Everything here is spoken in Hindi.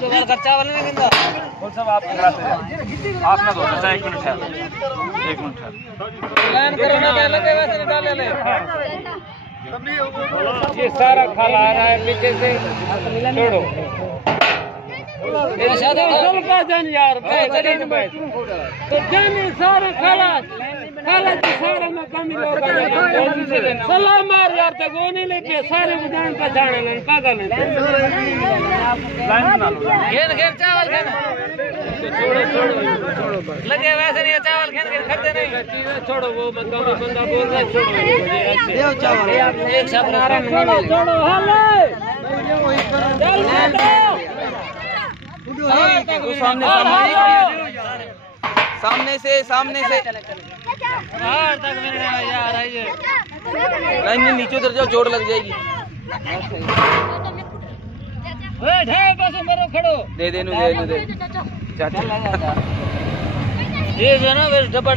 चावल नहीं गिनता कौन सब आप आप ना दो चाचा 1 मिनट है 1 मिनट है लाइन करो ना लगे वैसे नहीं डाले ले ये सारा खाला आ रहा है पीछे से छोड़ो ये शादी का जन यार चलिए तो बैठ तो जन सारा खाला खाला तो सारा में कमी लोग सलाम मार यार तो गोनी लेके सारे जान पहचान ले पागल है लाइन बना लो घेन घेन चावल घेन छोड़ो लगे वैसे नहीं चावल घेन घेन खरीदे नहीं छोड़ो वो बंदा बोल रहा है छोड़ो देव चावल एक सब नारायण नहीं मिलेगा छोड़ो हाले सामने से बाहर तक मेरे यार आइए नहीं नीचे उतर जाओ जोड़ लग जाएगी बस मेरे खड़ो दे चाचा ये जो ना डबल